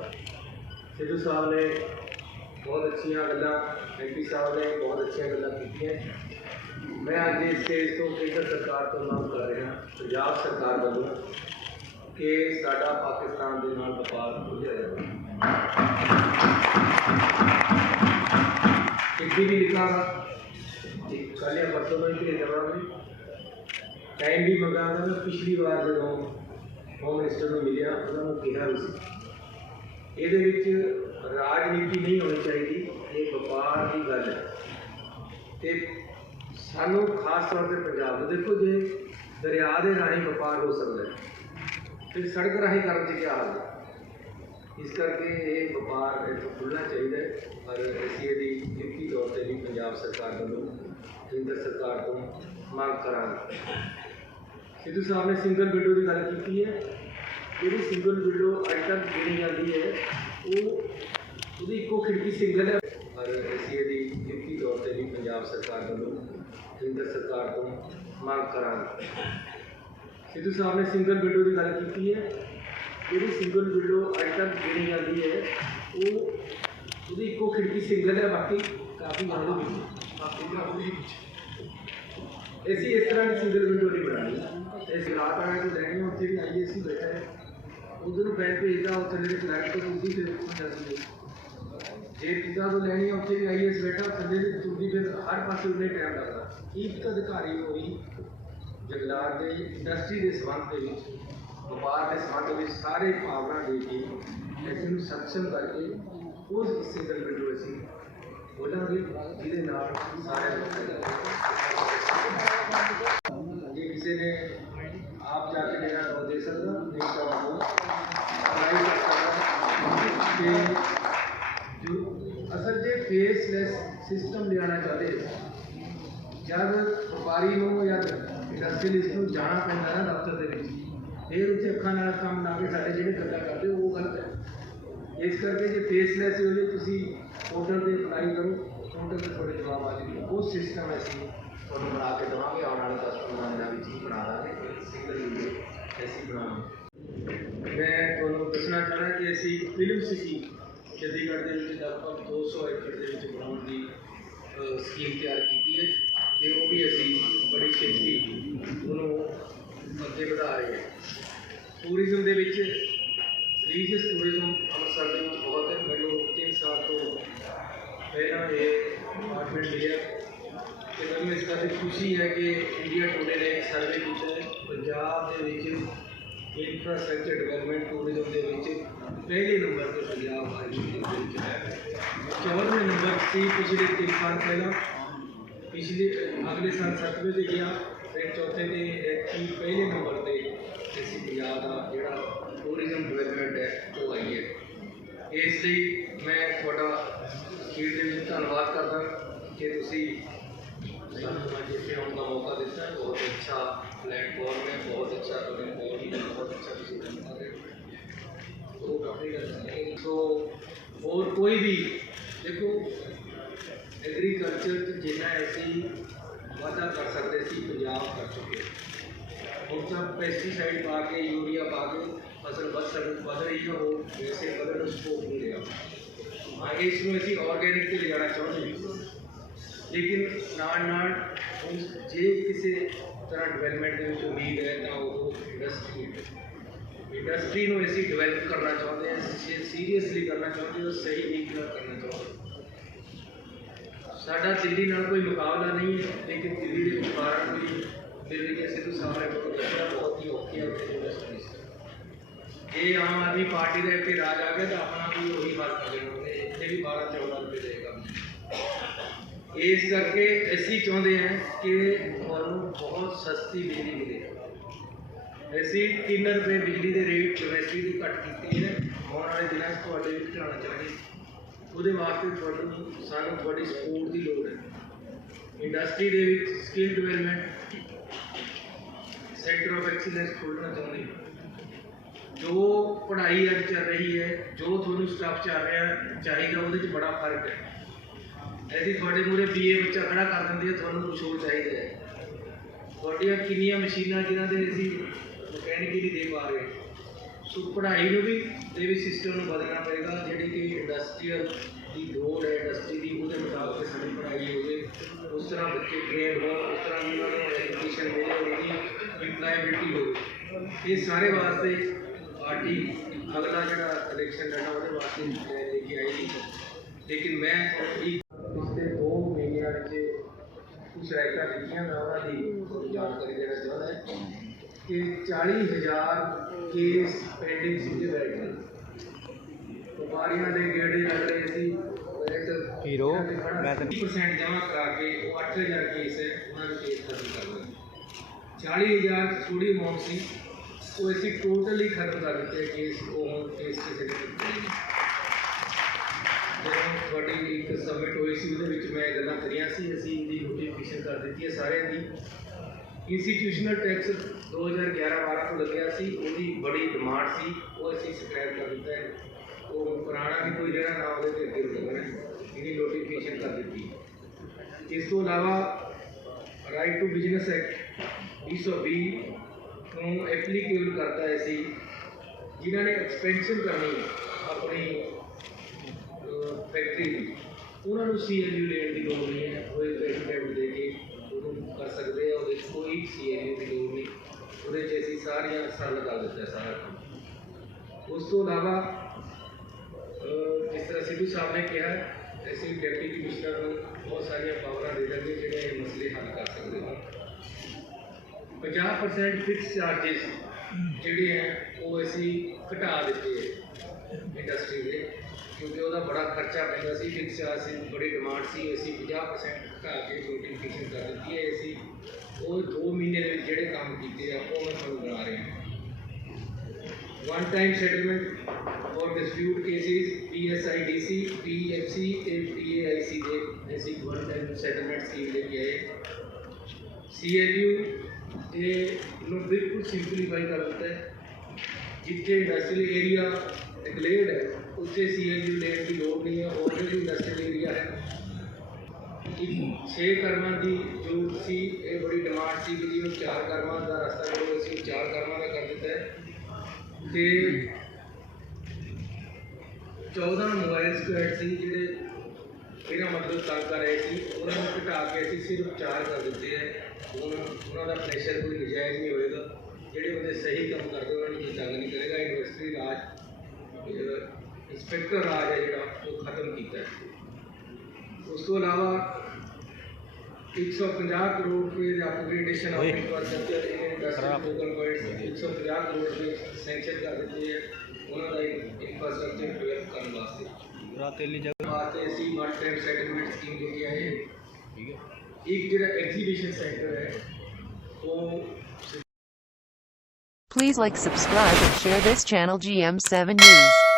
सिद्धू साहब ने बहुत अच्छिया गल्लां, MP साहब ने बहुत अच्छिया गल्लां कीतियां। मैं अज इस स्टेज तो केंद्र सरकार को मांग कर रहा, पंजाब सरकार वालों कि साडा पाकिस्तान के नाल व्यापार खुलिया जाए। चिट्ठी भी लिखागा, कल या परसों में भेज देवांगे। टाइम भी मंगागा। मैं पिछली बार जो होम मिनिस्टर को मिलिया उन्होंने कहा भी सी ये राजनीति नहीं होनी चाहिए, ये व्यापार की गल है। तो सानू खास तौर पर पंजाब को देखो, जो दरिया के राही व्यापार हो सकता है, फिर सड़क राही करने क्या हाल है। इस करके ये व्यापार इतना खुलना चाहिए। और असी यदि लिखी तौर पर भी पंजाब सरकार वालों केंद्र सरकार को मांग करा। सिद्धू साहब ने सिंगल विंडो की गल की है। जी सिंगल विंडो अज तक गिनी जाती है वो एको खिड़की सिंगल है। और असी यदि लिखी तौर पर भी पंजाब सरकार वालों केंद्र सरकार को मांग करा। सिद्धू साहब ने सिंगल विंडो की गल की है। ਜਿਹੜੀ ਸਿੰਗਲ ਵਿੰਡੋ ਅੱਜ ਤੱਕ ਜਿਹੜੀ ਜਾਂਦੀ ਹੈ ਉਹ ਉਹਦੀ ਇੱਕੋ ਖਿੜਕੀ ਸਿੰਗਲ ਹੈ, ਬਾਕੀ ਕਾਫੀ ਜ਼ਿਆਦਾ ਅਸੀਂ ਇਸ ਤਰ੍ਹਾਂ ਦੀ ਸਿੰਗਲ ਵਿੰਡੋ ਨਹੀਂ ਬਣਾਉਣੀ। ਇਸ ਰਾਤ ਵਾਲਾ ਜੋ ਲੈਣੀ ਉੱਥੇ ਵੀ IAC ਬੈਠਾ ਹੈ, ਉਧਰ ਨੂੰ ਬੈਠ ਭੇਜਦਾ, ਉੱਥੇ ਜਿਹੜੇ ਫਲੈਟ ਤੋਂ ਤੁਰਦੀ ਫਿਰ ਉੱਥੋਂ ਜਾਂਦੀ ਹੈ। ਜੇ ਪਿਤਾ ਤੋਂ ਲੈਣੀ ਹੈ ਉੱਥੇ ਵੀ IAS ਬੈਠਾ, ਥੱਲੇ ਦੀ ਤੁਰਦੀ ਫਿਰ ਹਰ ਪਾਸੇ ਉਹਨੇ ਟਾਈਮ ਲੱਗਦਾ। ਇੱਕ ਅਧਿਕਾਰੀ ਹੋਈ ਜੰਗਲਾਤ ਦੇ ਇੰਡਸਟਰੀ ਦੇ ਸੰਬੰਧ ਦੇ ਵਿੱਚ, ਵਪਾਰ ਦੇ ਸੰਬੰਧ ਵਿੱਚ ਸਾਰੇ ਭਾਵਨਾ ਦੇ ਕੇ ਅਸੀਂ ਨੂੰ ਸક્ષਮ ਕਰਕੇ ਉਸ ਸਿੰਗਲ ਵਿੰਡੋ ਅਸੀਂ ਬੋਲਾਂਗੇ ਜਿਹਦੇ ਨਾਲ ਸਾਰਿਆਂ ਨੂੰ ਫਾਇਦਾ ਹੋਵੇ। ਜੇ ਕਿਸੇ ਨੇ ਆਪ ਜਾ ਕੇ ਜਿਹੜਾ ਉਹ ਦੇ ਸਕਦਾ, ਨਹੀਂ ਤਾਂ ਉਹ ਅਪਲਾਈ ਕਰ ਸਕਦਾ। ਕਿ ਜੋ ਅਸਲ ਜੇ ਫੇਸਲੈਸ ਸਿਸਟਮ ਲਿਆਉਣਾ ਚਾਹਦੇ, ਜਦ ਵਪਾਰੀ ਨੂੰ ਜਾਂ ਇੰਡਸਟਰੀਅਲਿਸਟ ਨੂੰ ਜਾਣਾ ਪੈਂਦਾ ਨਾ ਦਫ਼ਤਰ ਦੇ ਵਿੱਚ, ਫਿਰ ਉੱਥੇ ਅੱਖਾਂ ਨਾਲ ਕੰਮ ਲਾ ਕੇ ਸਾਡੇ ਜਿਹੜੇ ਗੱਲਾਂ ਕਰਦੇ ਉਹ ਗਲਤ ਹੈ। ਇਸ ਕਰਕੇ ਜੇ ਫੇਸਲੈਸ ਹੋਵੇ ਤੁਸੀਂ ਪੋਰਟਲ 'ਤੇ ਅਪਲਾਈ ਕਰੋ, ਪੋਰਟਲ 'ਤੇ ਤੁਹਾਡੇ ਜਵਾਬ ਆ ਜਾਣਗੇ। ਉਹ ਸਿਸਟਮ ਅਸੀਂ ਤੁਹਾਨੂੰ ਬਣਾ ਕੇ ਦੇਵਾਂਗੇ, ਆਉਣ ਵਾਲੇ 10-15 ਦਿਨਾਂ ਵਿੱਚ ਹੀ ਬਣਾ ਦਾਂਗੇ। ਸਿੰਗਲ ਵੀਡੀਓ ਅਸੀਂ ਬਣਾਵਾਂਗੇ। ਮੈਂ ਤੁਹਾਨੂੰ ਦੱਸਣਾ ਚਾਹੁੰਦਾ ਕਿ ਅਸੀਂ ਫਿਲਮ ਸਿਟੀ ਚੰਡੀਗੜ੍ਹ ਦੇ ਵਿੱਚ ਲਗਭਗ 200 ਏਕੜ ਦੇ ਵਿੱਚ ਬਣਾਉਣ ਦੀ ਸਕੀਮ ਤਿਆਰ ਕੀਤੀ ਹੈ, ਅਤੇ ਉਹ ਵੀ ਅਸੀਂ ਬੜੀ ਛੇਤੀ ਉਹਨੂੰ ਅੱਗੇ ਵਧਾ ਰਹੇ ਹਾਂ। ਟੂਰਿਜ਼ਮ ਦੇ ਵਿੱਚ ਰਿਲੀਜੀਅਸ ਟੂਰਿਜ਼ਮ ਅੰਮ੍ਰਿਤਸਰ ਦੇ ਵਿੱਚ ਬਹੁਤ ਹੈ। ਮੈਨੂੰ 3 ਸਾਲ ਤੋਂ ਪਹਿਲਾਂ ਇਹ ਅਪਾਰਟਮੈਂਟ ਮਿਲਿਆ ਅਤੇ ਮੈਨੂੰ ਇਸ ਗੱਲ ਦੀ ਖੁਸ਼ੀ ਹੈ ਕਿ ਇੰਡੀਆ ਟੂਡੇ ਨੇ ਇੱਕ ਸਰਵੇ ਕੀਤਾ ਹੈ, ਪੰਜਾਬ ਦੇ ਵਿੱਚ ਇਨਫਰਾਸਟਰਕਚਰ ਡਿਵੈਲਪਮੈਂਟ ਟੂਰਿਜ਼ਮ ਦੇ ਵਿੱਚ ਪਹਿਲੇ ਨੰਬਰ 'ਤੇ ਪੰਜਾਬ ਦੇ ਵਿੱਚ ਹੈ। 14ਵੇਂ ਨੰਬਰ ਸੀ ਪਿਛਲੇ 3 ਸਾਲ ਪਹਿਲਾਂ, ਪਿਛਲੇ ਅਗਲੇ ਸਾਲ 7ਵੇਂ 'ਤੇ ਗਿਆ, ਫਿਰ ਚੌਥੇ 'ਤੇ ਪਹਿਲੇ ਨੰਬਰ 'ਤੇ ਅਸੀਂ ਪੰਜਾਬ ਦਾ ਜਿਹੜਾ ਟੂਰਿਜ਼ਮ ਡਿਵੈਲਪਮੈਂਟ ਹੈ ਉਹ ਆਈ ਹੈ। ਇਸ ਲਈ ਮੈਂ ਤੁਹਾਡਾ ਅਖੀਰ ਦੇ ਵਿੱਚ ਧੰਨਵਾਦ ਕਰਦਾ ਕਿ ਤੁਸੀਂ ਸਾਨੂੰ ਅੱਜ ਇੱਥੇ ਆਉਣ ਦਾ ਮੌਕਾ ਦਿੱਤਾ। ਬਹੁਤ ਅੱਛਾ ਪਲੇਟਫਾਰਮ ਹੈ, ਬਹੁਤ ਅੱਛਾ ਬਹੁਤ ਅੱਛਾ ਤੁਸੀਂ ਕੰਮ ਕਰ ਰਹੇ ਹੋ। ਸੋ ਹੋਰ ਕੋਈ ਵੀ ਦੇਖੋ, ਐਗਰੀਕਲਚਰ 'ਚ ਜਿੰਨਾ ਅਸੀਂ ਵਾਧਾ ਕਰ ਸਕਦੇ ਸੀ ਪੰਜਾਬ ਕਰ ਚੁੱਕੇ। ਹੁਣ ਤਾਂ ਪੈਸਟੀਸਾਈਡ ਪਾ ਕੇ, ਯੂਰੀਆ ਪਾ ਕੇ ਫਸਲ ਵੱਧ ਰਹੀ ਹੈ, ਉਹ ਵੈਸੇ ਵਧਣ ਨੂੰ ਸਕੋਪ ਨਹੀਂ ਰਿਹਾ। ਹਾਂ, ਇਸ ਨੂੰ ਅਸੀਂ ਆਰਗੈਨਿਕ 'ਤੇ ਲਿਜਾਣਾ ਚਾਹੁੰਦੇ ਹਾਂ, ਲੇਕਿਨ ਨਾਲ ਹੁਣ ਜੇ ਕਿਸੇ ਤਰ੍ਹਾਂ ਡਿਵੈਲਪਮੈਂਟ ਦੇ ਵਿੱਚ ਉਮੀਦ ਹੈ ਤਾਂ ਉਹ ਇੰਡਸਟਰੀ ਨੂੰ ਅਸੀਂ ਡਿਵੈਲਪ ਕਰਨਾ ਚਾਹੁੰਦੇ ਹਾਂ, ਸੀਰੀਅਸਲੀ ਕਰਨਾ ਚਾਹੁੰਦੇ ਹਾਂ, ਸਹੀ ਤਰੀਕੇ ਨਾਲ ਕਰਨਾ ਚਾਹੁੰਦੇ ਹਾਂ। ਸਾਡਾ ਦਿੱਲੀ ਨਾਲ ਕੋਈ ਮੁਕਾਬਲਾ ਨਹੀਂ ਹੈ, ਲੇਕਿਨ ਦਿੱਲੀ ਦੇ ਵਪਾਰਾਂ ਕੋਈ ਦਿੱਲੀ ਦੇ ਸਿੱਧੂ ਸਾਹਮਣੇ ਬਹੁਤ ਹੀ ਔਖੀ ਹੈ ਉੱਥੇ ਇੰਡਸਟਰੀ। ਇਹ ਆਮ ਆਦਮੀ ਪਾਰਟੀ ਦਾ ਇੱਥੇ ਰਾਜ ਆ ਗਿਆ ਤਾਂ ਆਪਣਾ ਵੀ ਉਹੀ ਹਾਲ ਕਰ ਦੇਣਾ, ਉਹਨੇ ਇੱਥੇ ਵੀ 12-14 ਰੁਪਏ ਦੇਗਾ। ਇਸ ਕਰਕੇ ਅਸੀਂ ਚਾਹੁੰਦੇ ਹਾਂ ਕਿ ਤੁਹਾਨੂੰ ਬਹੁਤ ਸਸਤੀ ਬਿਜਲੀ ਮਿਲੇ। ਅਸੀਂ 3 ਰੁਪਏ ਬਿਜਲੀ ਦੇ ਰੇਟ ਯੂਨੀਵਰਸਿਟੀ ਦੀ ਘੱਟ ਕੀਤੀ ਹੈ, ਆਉਣ ਵਾਲੇ ਦਿਨਾਂ 'ਚ ਤੁਹਾਡੇ ਵੀ ਘਟਾਉਣਾ ਚਾਹੀਦਾ। ਉਹਦੇ ਵਾਸਤੇ ਸਾਨੂੰ ਤੁਹਾਡੀ ਸਪੋਰਟ ਦੀ ਲੋੜ ਹੈ। ਇੰਡਸਟਰੀ ਦੇ ਵਿੱਚ skill development sector of excellence ਖੋਲ੍ਹਣਾ ਚਾਹੁੰਦੇ ਹਾਂ। ਜੋ ਪੜ੍ਹਾਈ ਅੱਜ ਚੱਲ ਰਹੀ ਹੈ, ਜੋ ਤੁਹਾਨੂੰ ਸਟਾਫ ਚੱਲ ਰਿਹਾ ਚਾਹੀਦਾ, ਉਹਦੇ 'ਚ ਬੜਾ ਫਰਕ ਹੈ। ਅਸੀਂ ਤੁਹਾਡੇ ਮੂਹਰੇ BA ਬੱਚਾ ਖੜਾ ਕਰ ਦਿੰਦੇ ਹਾਂ, ਤੁਹਾਨੂੰ ਕੁਛ ਹੋਰ ਚਾਹੀਦਾ ਹੈ। ਤੁਹਾਡੀਆਂ ਕਿੰਨੀਆਂ ਮਸ਼ੀਨਾਂ ਜਿਨ੍ਹਾਂ ਦੇ ਅਸੀਂ ਮਕੈਨਿਕ ਨਹੀਂ ਦੇ ਪਾ ਰਹੇ। ਸੋ ਪੜ੍ਹਾਈ ਨੂੰ ਵੀ ਦੇ ਵੀ ਸਿਸਟਮ ਨੂੰ ਬਦਲਣਾ ਪਏਗਾ, ਜਿਹੜੀ ਕਿ ਇੰਡਸਟਰੀਅਲ ਦੀ ਲੋੜ ਹੈ ਇੰਡਸਟਰੀ ਦੀ, ਉਹਦੇ ਮੁਤਾਬਕ ਸਾਡੀ ਪੜ੍ਹਾਈ ਹੋਵੇ। ਉਸ ਤਰ੍ਹਾਂ ਬੱਚੇ ਟ੍ਰੇਨ ਹੋਣ, ਉਸ ਤਰ੍ਹਾਂ ਉਹਨਾਂ ਨੂੰ ਐਜੂਕੇਸ਼ਨ ਮਿਲੇ, ਉਹਦੀ ਇੰਪਲਾਇਬਿਲਿਟੀ ਹੋਵੇ। ਇਹ ਸਾਰੇ ਵਾਸਤੇ ਪਾਰਟੀ ਅਗਲਾ ਜਿਹੜਾ ਇਲੈਕਸ਼ਨ ਲੜਨਾ ਉਹਦੇ ਵਾਸਤੇ ਲੈ ਕੇ ਆਏਗੀ। ਲੇਕਿਨ ਮੈਂ ਪਿਛਲੇ 2 ਮਹੀਨਿਆਂ ਵਿੱਚ ਕੁਛ ਰਾਇਤਾਂ ਦਿੱਤੀਆਂ, ਮੈਂ ਉਹਨਾਂ ਦੀ ਜਾਣਕਾਰੀ ਦੇਣਾ ਚਾਹੁੰਦਾ ਕਿ 40,000 ਕੇਸ ਪੈਂਡਿੰਗ ਸੀਗੇ ਬੈਠ ਕੇ, ਵਪਾਰੀਆਂ ਦੇ ਗੇੜੇ ਲੱਗ ਰਹੇ ਸੀ। ਹੀਰੋ ਮੈਂ 30% ਜਮ੍ਹਾਂ ਕਰਾ ਕੇ ਉਹ 8,000 ਕੇਸ ਹੈ, ਉਹਨਾਂ ਦੇ ਕੇਸ ਖਤਮ ਕਰ ਦਿੱਤੇ। 40,000 ਥੋੜੀ ਅਮਾਊਂਟ ਸੀ, ਉਹ ਅਸੀਂ ਟੋਟਲੀ ਖਤਮ ਕਰ ਦਿੱਤੇ ਕੇਸ। ਉਹ ਹੁਣ ਕੇਸ ਕਿਸੇ ਦੇ ਨਹੀਂ। ਜਦੋਂ ਤੁਹਾਡੀ ਇੱਕ ਸਬਮਿਟ ਹੋਈ ਸੀ, ਉਹਦੇ ਵਿੱਚ ਮੈਂ ਗੱਲਾਂ ਕਰੀਆਂ ਸੀ, ਅਸੀਂ ਇਹਦੀ ਨੋਟੀਫਿਕੇਸ਼ਨ ਕਰ ਦਿੱਤੀ ਹੈ ਸਾਰਿਆਂ ਦੀ। ਇੰਸਟੀਟਿਊਸ਼ਨਲ ਟੈਕਸ 2011-12 ਤੋਂ ਲੱਗਿਆ ਸੀ, ਉਹਦੀ ਬੜੀ ਡਿਮਾਂਡ ਸੀ, ਉਹ ਅਸੀਂ ਸਕ੍ਰੈਪ ਕਰ ਦਿੱਤਾ ਹੈ। ਉਹ ਪੁਰਾਣਾ ਵੀ ਕੋਈ ਜਿਹੜਾ ਨਾ ਉਹਦੇ 'ਤੇ ਅੱਗੇ ਲੱਗਣਾ, ਇਹਦੀ ਨੋਟੀਫਿਕੇਸ਼ਨ ਕਰ ਦਿੱਤੀ। ਇਸ ਤੋਂ ਇਲਾਵਾ ਰਾਈਟ ਟੂ ਬਿਜ਼ਨਸ ਐਕਟ 2020 ਨੂੰ ਐਪਲੀਕੇਬਲ ਕਰਤਾ ਹੈ ਸੀ, ਜਿਨ੍ਹਾਂ ਨੇ ਐਕਸਪੈਂਸ਼ਨ ਕਰਨੀ ਹੈ ਆਪਣੀ ਫੈਕਟਰੀ ਦੀ, ਉਹਨਾਂ ਨੂੰ CLU ਲੈਣ ਦੀ ਲੋੜ ਨਹੀਂ ਹੈ। ਉਹ ਇੱਕ ਐਗਰੀਮੈਂਟ ਦੇ ਕੇ ਉਹਨੂੰ ਕਰ ਸਕਦੇ ਆ, ਉਹਦੇ 'ਚ ਕੋਈ CLU ਦੀ ਲੋੜ ਨਹੀਂ। ਉਹਦੇ 'ਚ ਅਸੀਂ ਸਾਰੀਆਂ ਸਰਲ ਕਰ ਦਿੱਤਾ ਸਾਰਾ ਕੰਮ। ਉਸ ਤੋਂ ਇਲਾਵਾ ਜਿਸ ਤਰ੍ਹਾਂ ਸਿੱਧੂ ਸਾਹਿਬ ਨੇ ਕਿਹਾ, ਅਸੀਂ ਡਿਪਟੀ ਕਮਿਸ਼ਨਰ ਨੂੰ ਬਹੁਤ ਸਾਰੀਆਂ ਪਾਵਰਾਂ ਦੇ ਦਾਂਗੇ ਜਿਹੜੇ ਇਹ ਮਸਲੇ ਹੱਲ ਕਰ ਸਕਦੇ ਹਨ। 50% ਫਿਕਸ ਚਾਰਜਿਸ ਜਿਹੜੇ ਹੈ ਉਹ ਅਸੀਂ ਘਟਾ ਦਿੱਤੇ ਹੈ ਇੰਡਸਟਰੀ ਦੇ, ਕਿਉਂਕਿ ਉਹਦਾ ਬੜਾ ਖਰਚਾ ਪੈਂਦਾ ਸੀ। ਫਿਕਸ ਚਾਰਜ ਸੀ, ਬੜੀ ਡਿਮਾਂਡ ਸੀ, ਅਸੀਂ 50% ਘਟਾ ਕੇ ਨੋਟੀਫਿਕੇਸ਼ਨ ਕਰ ਦਿੱਤੀ ਹੈ। ਅਸੀਂ ਉਹ 2 ਮਹੀਨੇ ਦੇ ਵਿੱਚ ਜਿਹੜੇ ਕੰਮ ਕੀਤੇ ਆ ਉਹ ਮੈਂ ਤੁਹਾਨੂੰ ਬਣਾ ਰਹੇ ਹਾਂ। One time settlement for dispute cases, PSIDC, PFC ਤੇ PAIC ਦੇ ਅਸੀਂ one time settlement scheme ਲੈ ਕੇ ਆਏ। CLU ਨੂੰ ਬਿਲਕੁਲ ਸਿੰਪਲੀਫਾਈ ਕਰ ਦਿੱਤਾ ਹੈ। ਜਿੱਥੇ ਇੰਡਸਟਰੀਅਲ ਏਰੀਆ ਡਿਕਲੇਅਰਡ ਹੈ ਉੱਥੇ CLU ਲੈਣ ਦੀ ਲੋੜ ਨਹੀਂ ਹੈ, ਆਲਰੇਡੀ ਇੰਡਸਟਰੀਅਲ ਏਰੀਆ ਹੈ। 6 ਕਰਮਾਂ ਦੀ ਜ਼ਰੂਰਤ ਸੀ, ਇਹ ਬੜੀ ਡਿਮਾਂਡ ਸੀ ਕਿ ਜੀ ਉਹ 4 ਕਰਮਾਂ ਦਾ ਰਸਤਾ ਕਰੋ, ਅਸੀਂ 4 ਕਰਮਾਂ ਦਾ ਕਰ ਦਿੱਤਾ ਹੈ। ਤੇ 14 ਮੋਬਾਈਲ ਸਕੁਐਡ ਸੀ ਜਿਹੜੇ ਮੇਰਾ ਮਤਲਬ ਤੰਗ ਕਰ ਰਹੇ ਸੀ, ਉਹਨਾਂ ਨੂੰ ਘਟਾ ਕੇ ਅਸੀਂ ਸਿਰਫ 4 ਕਰ ਦਿੱਤੇ ਹੈ। ਉਹਨਾਂ ਦਾ ਪ੍ਰੈਸ਼ਰ ਕੋਈ ਨਜਾਇਜ਼ ਨਹੀਂ ਹੋਏਗਾ। ਜਿਹੜੇ ਬੰਦੇ ਸਹੀ ਕੰਮ ਕਰਦੇ ਉਹਨਾਂ ਨੂੰ ਕੋਈ ਤੰਗ ਨਹੀਂ ਕਰੇਗਾ। ਇੰਡਸਟਰੀ ਰਾਜ ਇੰਸਪੈਕਟਰ ਰਾਜ ਹੈ ਜਿਹੜਾ ਉਹ ਖਤਮ ਕੀਤਾ ਹੈ। ਉਸ ਤੋਂ ਇਲਾਵਾ 150 ਕਰੋੜ ਰੁਪਏ ਦੇ upgradation of infrastructure industry local points 150 crore ਰੁਪਏ ਸੈਂਕਸ਼ਨ ਕਰ ਦਿੱਤੇ ਹੈ ਉਹਨਾਂ ਦਾ ਇਨਫਰਾਸਟ੍ਰਕਚਰ ਡਿਵੈਲਪ ਕਰਨ ਵਾਸਤੇ ਅਸੀਂ ਵਨ ਟਾਈਮ ਸੈਟਲਮੈਂਟ ਸਕੀਮ ਲੈ ਕੇ ਆਏ। ਇੱਕ ਜਿਹੜਾ ਐਗਜ਼ੀਬਿਸ਼ਨ ਸੈਂਟਰ ਹੈ ਉਹ Please like, subscribe and share this channel GM7 News.